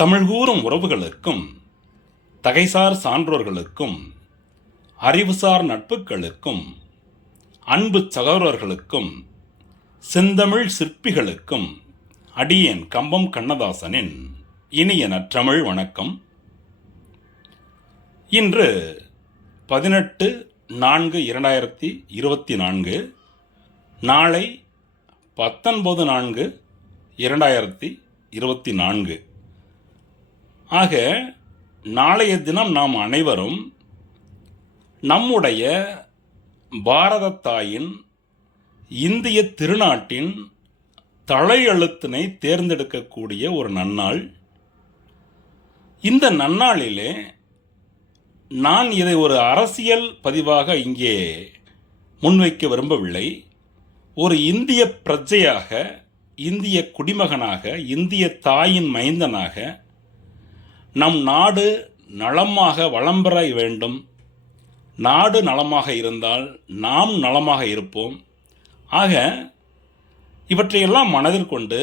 தமிழ் கூறும் உறவுகளுக்கும், தகைசார் சான்றோர்களுக்கும், அறிவுசார் நட்புகளுக்கும், அன்பு சகோதரர்களுக்கும், செந்தமிழ் சிற்பிகளுக்கும் அடியேன் கம்பம் கண்ணதாசனின் இனிய நற்றமிழ் வணக்கம். இன்று 18/4/2024, நாளை 19/4/2024. ஆக நாளைய தினம் நாம் அனைவரும் நம்முடைய பாரத தாயின் இந்திய திருநாட்டின் தலையெழுத்தினை தேர்ந்தெடுக்கக்கூடிய ஒரு நன்னாள். இந்த நன்னாளிலே நான் இதை ஒரு அரசியல் பதிவாக இங்கே முன்வைக்க விரும்பவில்லை. ஒரு இந்திய பிரஜையாக, இந்திய குடிமகனாக, இந்திய தாயின் மைந்தனாக நம் நாடு நலமாக வளம் பெற வேண்டும். நாடு நலமாக இருந்தால் நாம் நலமாக இருப்போம். ஆக இவற்றையெல்லாம் மனதில் கொண்டு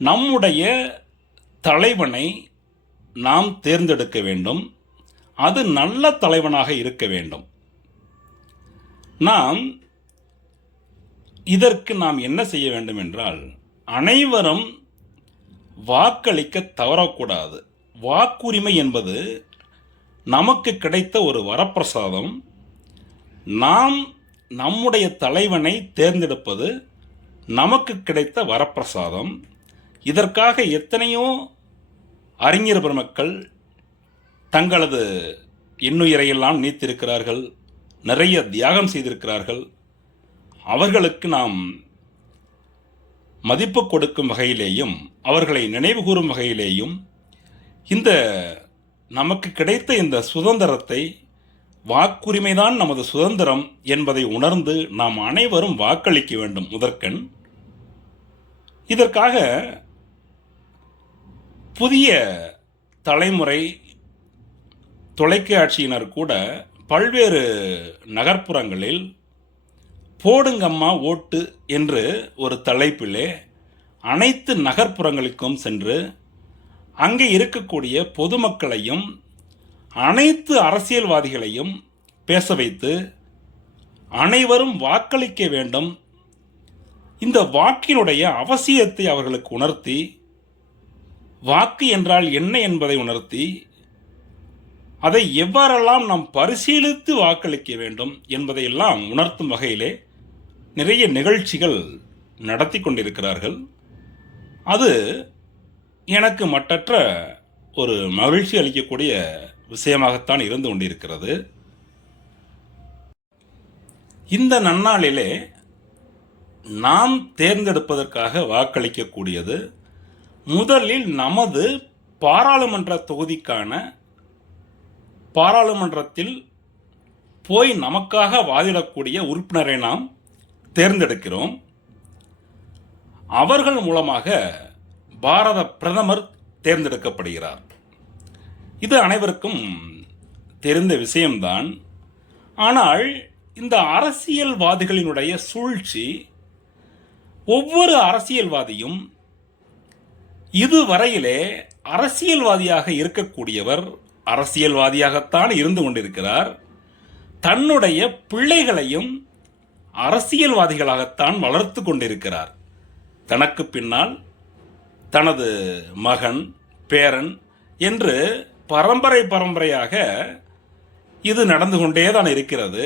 நம்முடைய தலைவனை நாம் தேர்ந்தெடுக்க வேண்டும். அது நல்ல தலைவனாக இருக்க வேண்டும். இதற்கு நாம் என்ன செய்ய வேண்டும் என்றால், அனைவரும் வாக்களிக்க தவறக்கூடாது. வாக்குரிமை என்பது நமக்கு கிடைத்த ஒரு வரப்பிரசாதம். நாம் நம்முடைய தலைவனை தேர்ந்தெடுப்பது நமக்கு கிடைத்த வரப்பிரசாதம். இதற்காக எத்தனையோ அறிஞர் பெருமக்கள் தங்களது இன்னுயிரையெல்லாம் நீத்திருக்கிறார்கள், நிறைய தியாகம் செய்திருக்கிறார்கள். அவர்களுக்கு நாம் மதிப்பு கொடுக்கும் வகையிலேயும், அவர்களை நினைவு கூறும் வகையிலேயும், இந்த நமக்கு கிடைத்த இந்த சுதந்திரத்தை, வாக்குரிமைதான் நமது சுதந்திரம் என்பதை உணர்ந்து நாம் அனைவரும் வாக்களிக்க வேண்டும். முதற்கண் இதற்காக புதிய தலைமுறை தொலைக்காட்சியினர் கூட பல்வேறு நகர்ப்புறங்களில் போடுங்கம்மா ஓட்டு என்று ஒரு தலைப்பிலே அனைத்து நகர்ப்புறங்களுக்கும் சென்று அங்கே இருக்கக்கூடிய பொதுமக்களையும் அனைத்து அரசியல்வாதிகளையும் பேச வைத்து அனைவரும் வாக்களிக்க வேண்டும், இந்த வாக்கினுடைய அவசியத்தை அவர்களுக்கு உணர்த்தி, வாக்கு என்றால் என்ன என்பதை உணர்த்தி, அதை எவ்வாறெல்லாம் நாம் பரிசீலித்து வாக்களிக்க வேண்டும் என்பதையெல்லாம் உணர்த்தும் வகையிலே நிறைய நிகழ்ச்சிகள் நடத்தி கொண்டிருக்கிறார்கள். அது எனக்கு மட்டற்ற ஒரு மகிழ்ச்சி அளிக்கக்கூடிய விஷயமாகத்தான் இருந்து கொண்டிருக்கிறது. இந்த நன்னாளிலே நாம் தேர்ந்தெடுப்பதற்காக வாக்களிக்கக்கூடியது முதலில் நமது பாராளுமன்ற தொகுதிக்கான, பாராளுமன்றத்தில் போய் நமக்காக வாதிடக்கூடிய உறுப்பினரை நாம் தேர்ந்தெடுக்கிறோம். அவர்கள் மூலமாக பாரத பிரதமர் தேர்ந்தெடுக்கப்படுகிறார். இது அனைவருக்கும் தெரிந்த விஷயம்தான். ஆனால் இந்த அரசியல்வாதிகளினுடைய சூழ்ச்சி, ஒவ்வொரு அரசியல்வாதியும் இதுவரையிலே அரசியல்வாதியாக இருக்கக்கூடியவர் அரசியல்வாதியாகத்தான் இருந்து கொண்டிருக்கிறார். தன்னுடைய பிள்ளைகளையும் அரசியல்வாதிகளாகத்தான் வளர்த்து கொண்டிருக்கிறார். தனக்கு பின்னால் தனது மகன், பேரன் என்று பரம்பரையாக இது நடந்து கொண்டேதான் இருக்கிறது.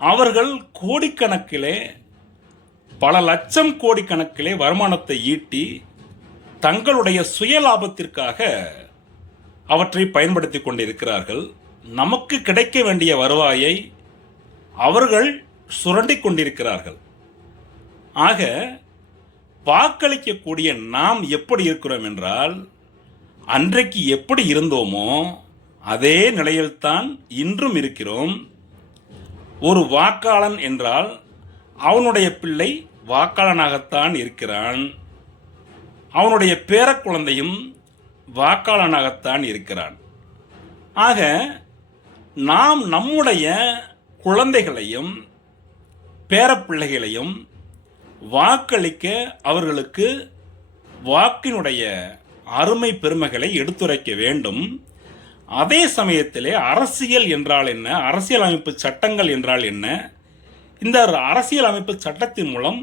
அவர்கள் கோடிக்கணக்கிலே, பல லட்சம் கோடிக்கணக்கிலே வருமானத்தை ஈட்டி தங்களுடைய சுய லாபத்திற்காக அவற்றை பயன்படுத்தி கொண்டிருக்கிறார்கள். நமக்கு கிடைக்க வேண்டிய வருவாயை அவர்கள் சுரண்டி கொண்டிருக்கிறார்கள். ஆக வாக்களிக்கக்கூடிய நாம் எப்படி இருக்கிறோம் என்றால், அன்றைக்கு எப்படி இருந்தோமோ அதே நிலையில்தான் இன்றும் இருக்கிறோம். ஒரு வாக்காளன் என்றால் அவனுடைய பிள்ளை வாக்காளனாகத்தான் இருக்கிறான். அவனுடைய பேரக்குழந்தையும் வாக்காளனாகத்தான் இருக்கிறான். ஆக நாம் நம்முடைய குழந்தைகளையும் பேரப்பிள்ளைகளையும் வாக்களிக்க அவர்களுக்கு வாக்கினுடைய அருமை பெருமைகளை எடுத்துரைக்க வேண்டும். அதே சமயத்திலே அரசியல் என்றால் என்ன, அரசியல் அமைப்பு சட்டங்கள் என்றால் என்ன, இந்த அரசியல் அமைப்பு சட்டத்தின் மூலம்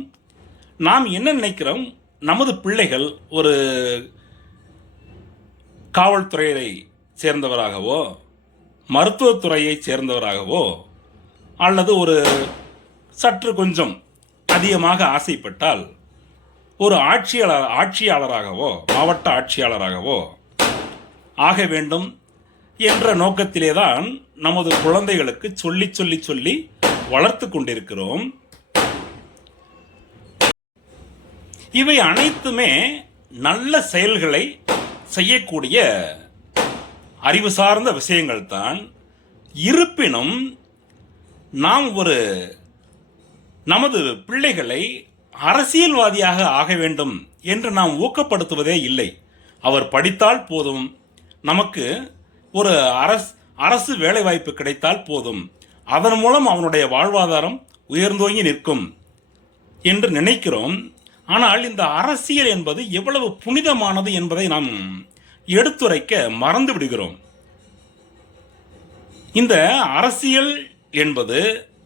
நாம் என்ன நினைக்கிறோம், நமது பிள்ளைகள் ஒரு காவல்துறையை சேர்ந்தவராகவோ மருத்துவத்துறையை சேர்ந்தவராகவோ அல்லது ஒரு சற்று கொஞ்சம் அதிகமாக ஆசைப்பட்டால் ஒரு ஆட்சியாளராகவோ மாவட்ட ஆட்சியாளராகவோ ஆக வேண்டும் என்ற நோக்கத்திலே தான் நமது குழந்தைகளுக்கு சொல்லி சொல்லி சொல்லி வளர்த்து கொண்டிருக்கிறோம். இவை அனைத்துமே நல்ல செயல்களை செய்யக்கூடிய அறிவு சார்ந்த விஷயங்கள் தான். இருப்பினும் நாம் நமது பிள்ளைகளை அரசியல்வாதியாக ஆக வேண்டும் என்று நாம் ஊக்கப்படுத்துவதே இல்லை. அவர் படித்தால் போதும், நமக்கு ஒரு அரசு வேலைவாய்ப்பு கிடைத்தால் போதும், அதன் மூலம் அவனுடைய வாழ்வாதாரம் உயர்ந்தோங்கி நிற்கும் என்று நினைக்கிறோம். ஆனால் இந்த அரசியல் என்பது எவ்வளவு புனிதமானது என்பதை நாம் எடுத்துரைக்க மறந்து விடுகிறோம். இந்த அரசியல் என்பது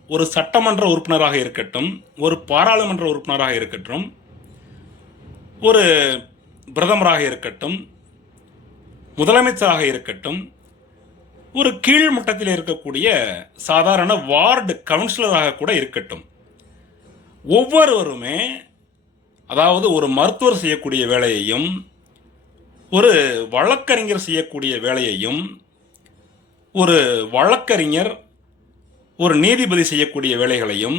ஒரு சட்டமன்ற உறுப்பினராக இருக்கட்டும், ஒரு பாராளுமன்ற உறுப்பினராக இருக்கட்டும், ஒரு பிரதமராக இருக்கட்டும், முதலமைச்சராக இருக்கட்டும், ஒரு கீழ்மட்டத்தில் இருக்கக்கூடிய சாதாரண வார்டு கவுன்சிலராக கூட இருக்கட்டும், ஒவ்வொருவருமே, அதாவது ஒரு மருத்துவர் செய்யக்கூடிய வேலையையும் ஒரு வழக்கறிஞர் செய்யக்கூடிய வேலையையும் ஒரு வழக்கறிஞர் ஒரு நீதிபதி செய்யக்கூடிய வேலைகளையும்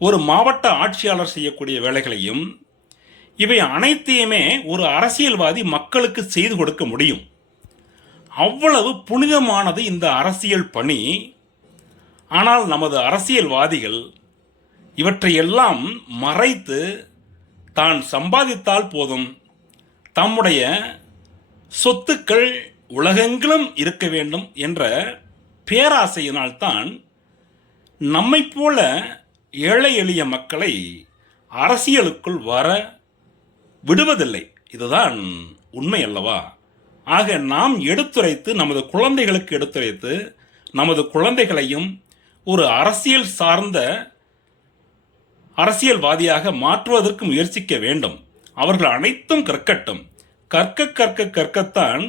ஒரு மாவட்ட ஆட்சியாளர் செய்யக்கூடிய வேலைகளையும் இவை அனைத்தையுமே ஒரு அரசியல்வாதி மக்களுக்கு செய்து கொடுக்க முடியும். அவ்வளவு புனிதமானது இந்த அரசியல் பணி. ஆனால் நமது அரசியல்வாதிகள் இவற்றையெல்லாம் மறைத்து தான் சம்பாதித்தால் போதும், தம்முடைய சொத்துக்கள் உலகெங்கிலும் இருக்க வேண்டும் என்ற பேராசையினால்தான் நம்மை போல ஏழை எளிய மக்களை அரசியலுக்குள் வர விடுவதில்லை. இதுதான் உண்மை அல்லவா? ஆக நாம் எடுத்துரைத்து, நமது குழந்தைகளுக்கு எடுத்துரைத்து, நமது குழந்தைகளையும் ஒரு அரசியல் சார்ந்த அரசியல்வாதியாக மாற்றுவதற்கு முயற்சிக்க வேண்டும். அவர்கள் அனைத்தும் கற்கட்டும். கற்கத்தான்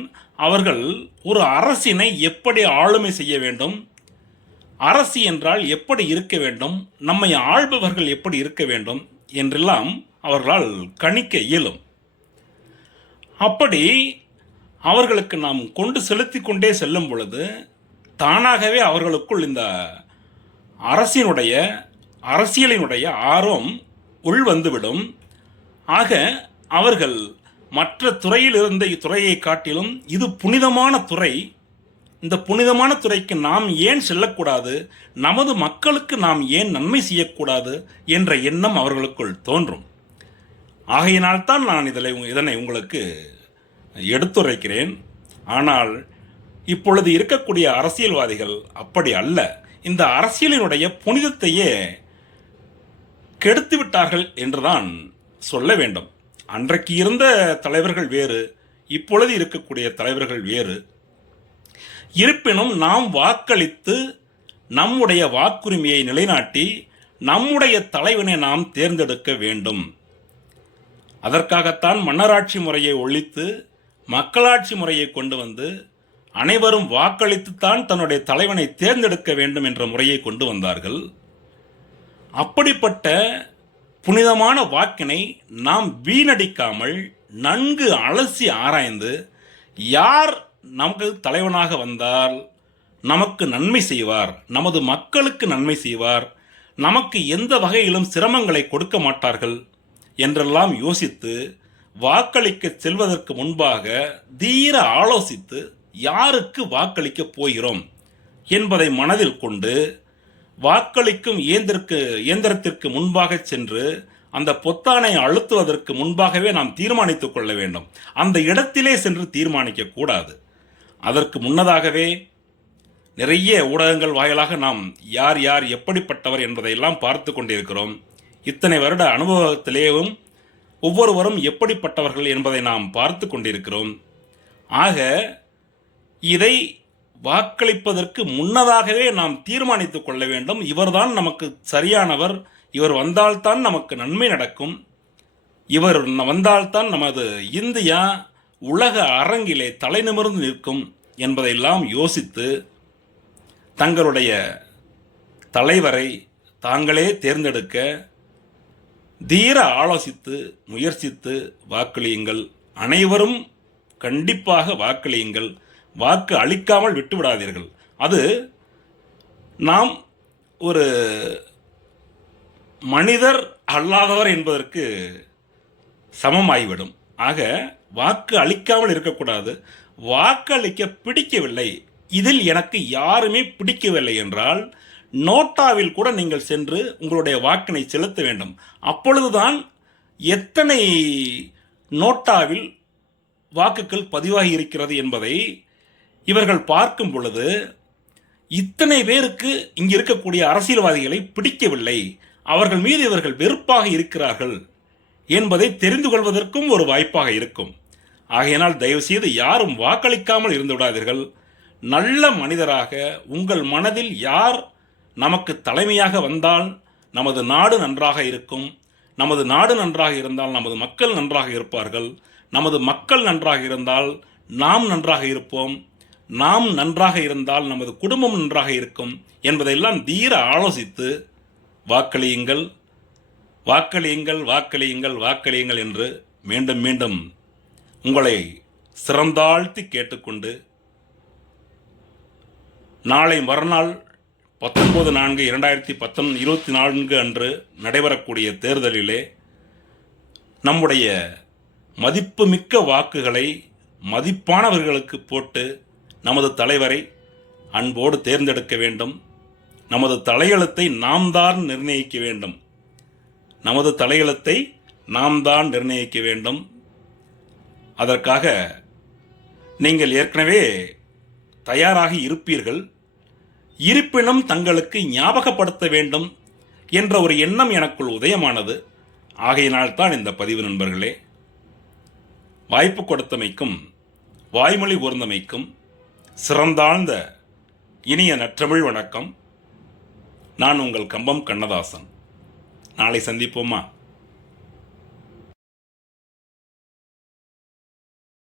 அவர்கள் ஒரு அரசினை எப்படி ஆளுமை செய்ய வேண்டும், அரசு என்றால் எப்படி இருக்க வேண்டும், நம்மை ஆள்பவர்கள் எப்படி இருக்க வேண்டும் என்றெல்லாம் அவர்களால் கணிக்க இயலும். அப்படி அவர்களுக்கு நாம் கொண்டு செலுத்தி கொண்டே செல்லும் பொழுது தானாகவே அவர்களுக்குள் இந்த அரசியலினுடைய ஆர்வம் உள்வந்துவிடும். ஆக அவர்கள் மற்ற துறையில் இருந்த இத்துறையை காட்டிலும் இது புனிதமான துறை, இந்த புனிதமான துறைக்கு நாம் ஏன் செல்லக்கூடாது, நமது மக்களுக்கு நாம் ஏன் நன்மை செய்யக்கூடாது என்ற எண்ணம் அவர்களுக்குள் தோன்றும். ஆகையினால்தான் நான் இதனை உங்களுக்கு எடுத்துரைக்கிறேன். ஆனால் இப்பொழுது இருக்கக்கூடிய அரசியல்வாதிகள் அப்படி அல்ல. இந்த அரசியலினுடைய புனிதத்தையே கெடுத்து விட்டார்கள் என்றுதான் சொல்ல வேண்டும். அன்றைக்கு இருந்த தலைவர்கள் வேறு, இப்பொழுது இருக்கக்கூடிய தலைவர்கள் வேறு. இருப்பினும் நாம் வாக்களித்து நம்முடைய வாக்குரிமையை நிலைநாட்டி நம்முடைய தலைவனை நாம் தேர்ந்தெடுக்க வேண்டும். அதற்காகத்தான் மன்னராட்சி முறையை ஒழித்து மக்களாட்சி முறையை கொண்டு வந்து அனைவரும் வாக்களித்துத்தான் தன்னுடைய தலைவனை தேர்ந்தெடுக்க வேண்டும் என்ற முறையை கொண்டு வந்தார்கள். அப்படிப்பட்ட புனிதமான வாக்கினை நாம் வீணடிக்காமல் நன்கு அலசி ஆராய்ந்து யார் நமக்கு தலைவனாக வந்தால் நமக்கு நன்மை செய்வார், நமது மக்களுக்கு நன்மை செய்வார், நமக்கு எந்த வகையிலும் சிரமங்களை கொடுக்க மாட்டார்கள் என்றெல்லாம் யோசித்து வாக்களிக்க செல்வதற்கு முன்பாக தீர ஆலோசித்து யாருக்கு வாக்களிக்க போகிறோம் என்பதை மனதில் கொண்டு வாக்களிக்கும் இயந்திரத்திற்கு முன்பாக சென்று அந்த பொத்தானை அழுத்துவதற்கு முன்பாகவே நாம் தீர்மானித்துக் கொள்ள வேண்டும். அந்த இடத்திலே சென்று தீர்மானிக்க கூடாது. அதற்கு முன்னதாகவே நிறைய ஊடகங்கள் வாயிலாக நாம் யார் யார் எப்படிப்பட்டவர் என்பதையெல்லாம் பார்த்து கொண்டிருக்கிறோம். இத்தனை வருட அனுபவத்திலேயும் ஒவ்வொருவரும் எப்படிப்பட்டவர்கள் என்பதை நாம் பார்த்து கொண்டிருக்கிறோம். ஆக இதை வாக்களிப்பதற்கு முன்னதாகவே நாம் தீர்மானித்துக் கொள்ள வேண்டும். இவர்தான் நமக்கு சரியானவர், இவர் வந்தால்தான் நமக்கு நன்மை நடக்கும், இவர் வந்தால்தான் நமது இந்தியா உலக அரங்கிலே தலைநிமிர்ந்து நிற்கும் என்பதையெல்லாம் யோசித்து தங்களுடைய தலைவரை தாங்களே தேர்ந்தெடுக்க தீர ஆலோசித்து முயற்சித்து வாக்களியுங்கள். அனைவரும் கண்டிப்பாக வாக்களியுங்கள். வாக்கு அளிக்காமல் விட்டுவிடாதீர்கள். அது நாம் ஒரு மனிதர் அல்லாதவர் என்பதற்கு சமமாகிவிடும். ஆக வாக்கு அளிக்காமல் இருக்கக்கூடாது. வாக்கு அளிக்க பிடிக்கவில்லை, இதில் எனக்கு யாருமே பிடிக்கவில்லை என்றால் நோட்டாவில் கூட நீங்கள் சென்று உங்களுடைய வாக்கினை செலுத்த வேண்டும். அப்பொழுதுதான் எத்தனை நோட்டாவில் வாக்குகள் பதிவாகி இருக்கிறது என்பதை இவர்கள் பார்க்கும் பொழுது இத்தனை பேருக்கு இங்கு இருக்கக்கூடிய அரசியல்வாதிகளை பிடிக்கவில்லை, அவர்கள் மீது இவர்கள் வெறுப்பாக இருக்கிறார்கள் என்பதை தெரிந்து கொள்வதற்கும் ஒரு வாய்ப்பாக இருக்கும். ஆகையினால் தயவுசெய்து யாரும் வாக்களிக்காமல் இருந்து விடாதீர்கள். நல்ல மனிதராக உங்கள் மனதில் யார் நமக்கு தலைமையாக வந்தால் நமது நாடு நன்றாக இருக்கும், நமது நாடு நன்றாக இருந்தால் நமது மக்கள் நன்றாக இருப்பார்கள், நமது மக்கள் நன்றாக இருந்தால் நாம் நன்றாக இருப்போம், நாம் நன்றாக இருந்தால் நமது குடும்பம் நன்றாக இருக்கும் என்பதையெல்லாம் தீர ஆலோசித்து வாக்களியுங்கள், வாக்களியுங்கள், வாக்களியுங்கள், வாக்களியுங்கள் என்று மீண்டும் மீண்டும் உங்களை சிறந்தாழ்த்தி கேட்டுக்கொண்டு நாளை மறுநாள் 19/4/2024 அன்று நடைபெறக்கூடிய தேர்தலிலே நம்முடைய மதிப்புமிக்க வாக்குகளை மதிப்பானவர்களுக்கு போட்டு நமது தலைவரை அன்போடு தேர்ந்தெடுக்க வேண்டும். நமது தலையெழுத்தை நாம் தான் நிர்ணயிக்க வேண்டும். நமது தலையெழுத்தை நாம் தான் நிர்ணயிக்க வேண்டும். அதற்காக நீங்கள் ஏற்கனவே தயாராகி இருப்பீர்கள். இருப்பினும் தங்களுக்கு ஞாபகப்படுத்த வேண்டும் என்ற ஒரு எண்ணம் எனக்குள் உதயமானது. ஆகையினால்தான் இந்த பதிவு நண்பர்களே. வாய்ப்பு கொடுத்தமைக்கும் வாய்மொழி கூர்ந்தமைக்கும் சிறந்தாழ்ந்த இனிய நற்றமிழ் வணக்கம். நான் உங்கள் கம்பம் கண்ணதாசன். நாளை சந்திப்போமா?